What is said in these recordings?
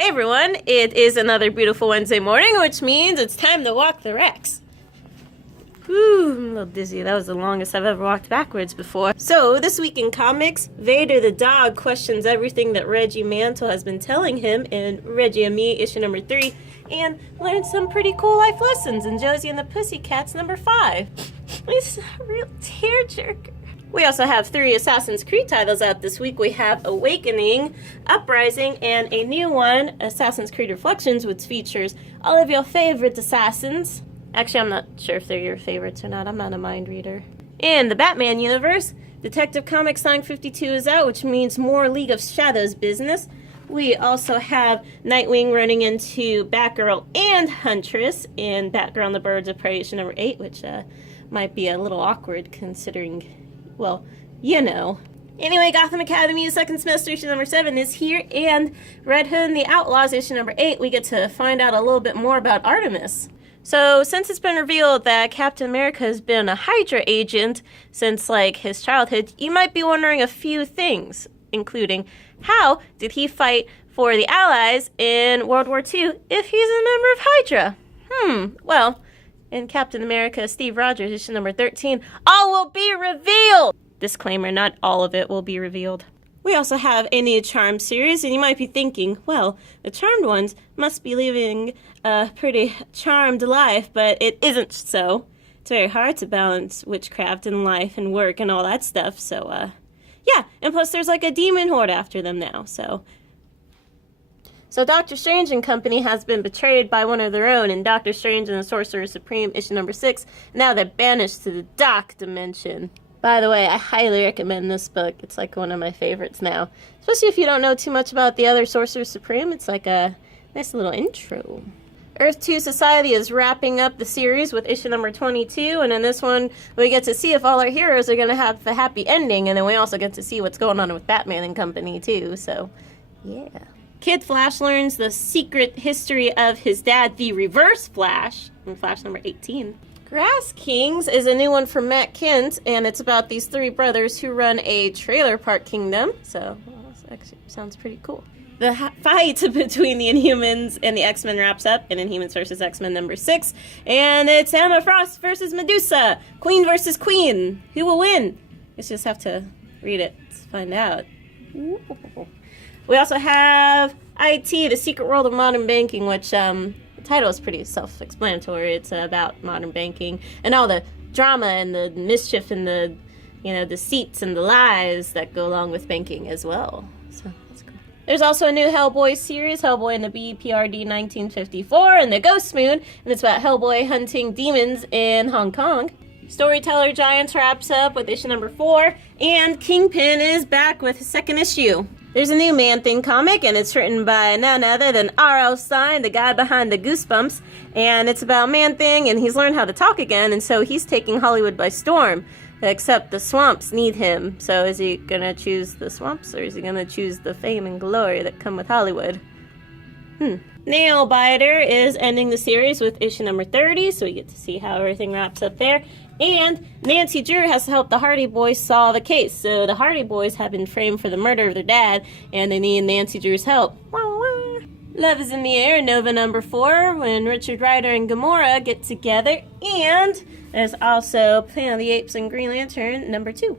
Hey everyone, it is another beautiful Wednesday morning, which means it's time to walk the Rex. Whew, I'm a little dizzy. That was the longest I've ever walked backwards before. So, this week in comics, Vader the dog questions everything that Reggie Mantle has been telling him in Reggie and Me, issue number 3, and learns some pretty cool life lessons in Josie and the Pussycats number 5. It's a real tearjerker. We also have 3 Assassin's Creed titles out this week. We have Awakening, Uprising, and a new one, Assassin's Creed Reflections, which features all of your favorite assassins. Actually, I'm not sure if they're your favorites or not. I'm not a mind reader. In the Batman universe, Detective Comics 952 is out, which means more League of Shadows business. We also have Nightwing running into Batgirl and Huntress in Batgirl and the Birds of Prey issue number 8, which might be a little awkward considering... well, you know. Anyway, Gotham Academy, second semester, issue number 7 is here, and Red Hood and the Outlaws, issue number 8, we get to find out a little bit more about Artemis. So, since it's been revealed that Captain America has been a Hydra agent since, his childhood, you might be wondering a few things, including, how did he fight for the Allies in World War II if he's a member of Hydra? Well... in Captain America, Steve Rogers, issue number 13, all will be revealed! Disclaimer, not all of it will be revealed. We also have a new Charmed series, and you might be thinking, well, the Charmed ones must be living a pretty charmed life, but it isn't so. It's very hard to balance witchcraft and life and work and all that stuff, so, yeah. And plus there's a demon horde after them now, so... So Doctor Strange and company has been betrayed by one of their own, and Doctor Strange and the Sorcerer Supreme, issue number 6, now they're banished to the Dark Dimension. By the way, I highly recommend this book. It's one of my favorites now. Especially if you don't know too much about the other Sorcerer Supreme, it's a nice little intro. Earth 2 Society is wrapping up the series with issue number 22, and in this one, we get to see if all our heroes are going to have a happy ending, and then we also get to see what's going on with Batman and company, too, so, yeah. Kid Flash learns the secret history of his dad, the Reverse Flash, in Flash number 18. Grass Kings is a new one from Matt Kent, and it's about these 3 brothers who run a trailer park kingdom, so that actually sounds pretty cool. The fight between the Inhumans and the X-Men wraps up in Inhumans vs. X-Men number 6, and it's Emma Frost versus Medusa, Queen versus Queen. Who will win? You just have to read it to find out. Ooh. We also have IT, The Secret World of Modern Banking, which the title is pretty self-explanatory. It's about modern banking and all the drama and the mischief and the, deceits and the lies that go along with banking as well. So that's cool. There's also a new Hellboy series, Hellboy and the BPRD 1954 and the Ghost Moon, and it's about Hellboy hunting demons in Hong Kong. Storyteller Giants wraps up with issue number 4, and Kingpin is back with his second issue. There's a new Man-Thing comic, and it's written by none other than R.L. Stine, the guy behind the Goosebumps, and it's about Man-Thing, and he's learned how to talk again, and so he's taking Hollywood by storm, except the swamps need him. So is he gonna choose the swamps, or is he gonna choose the fame and glory that come with Hollywood? Nailbiter is ending the series with issue number 30, so we get to see how everything wraps up there. And Nancy Drew has to help the Hardy Boys solve a case. So the Hardy Boys have been framed for the murder of their dad, and they need Nancy Drew's help. Love is in the Air, Nova number 4, when Richard Rider and Gamora get together. And there's also Planet of the Apes and Green Lantern number 2.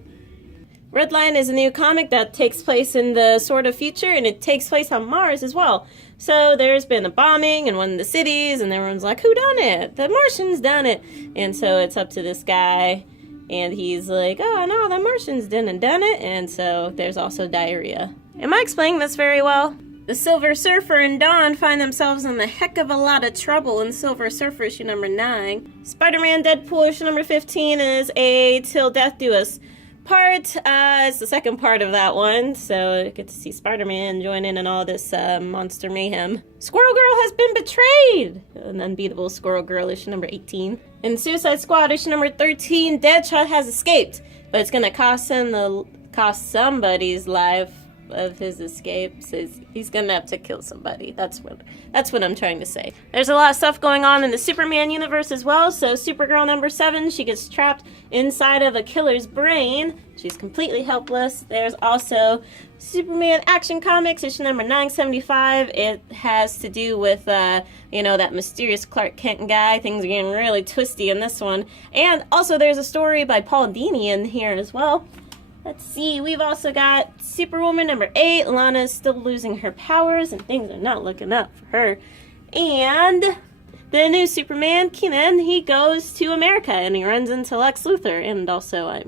Redline is a new comic that takes place in the sort of future, and it takes place on Mars as well. So there's been a bombing in one of the cities, and everyone's like, who done it? The Martians done it. And so it's up to this guy, and he's like, oh, no, the Martians didn't done it. And so there's also diarrhea. Am I explaining this very well? The Silver Surfer and Dawn find themselves in a heck of a lot of trouble in Silver Surfer issue number 9. Spider-Man Deadpool issue number 15 is a Till Death Do Us part. It's the second part of that one, so you get to see Spider-Man join in all this monster mayhem. Squirrel Girl has been betrayed! An unbeatable Squirrel Girl issue number 18. In Suicide Squad issue number 13, Deadshot has escaped, but it's gonna cost somebody's life. of his escapes is he's gonna have to kill somebody. That's what I'm trying to say. There's a lot of stuff going on in the Superman universe as well. So Supergirl number 7, she gets trapped inside of a killer's brain. She's completely helpless. There's also Superman Action Comics, issue number 975. It has to do with, that mysterious Clark Kent guy. Things are getting really twisty in this one. And also there's a story by Paul Dini in here as well. Let's see, we've also got Superwoman number 8. Lana's still losing her powers, and things are not looking up for her. And the new Superman, Kenan, he goes to America, and he runs into Lex Luthor, and also,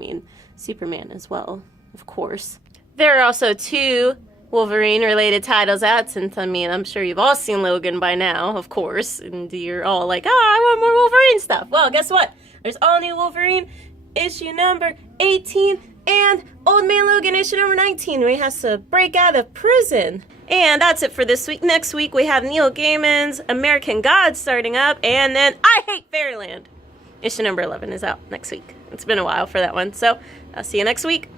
Superman as well, of course. There are also 2 Wolverine-related titles out, since, I'm sure you've all seen Logan by now, of course, and you're all like, I want more Wolverine stuff. Well, guess what? There's all new Wolverine, issue number 18, and Old Man Logan issue number 19, where he has to break out of prison. And that's it for this week. Next week we have Neil Gaiman's American Gods starting up, and then I Hate Fairyland issue number 11 is out next week. It's been a while for that one, so I'll see you next week.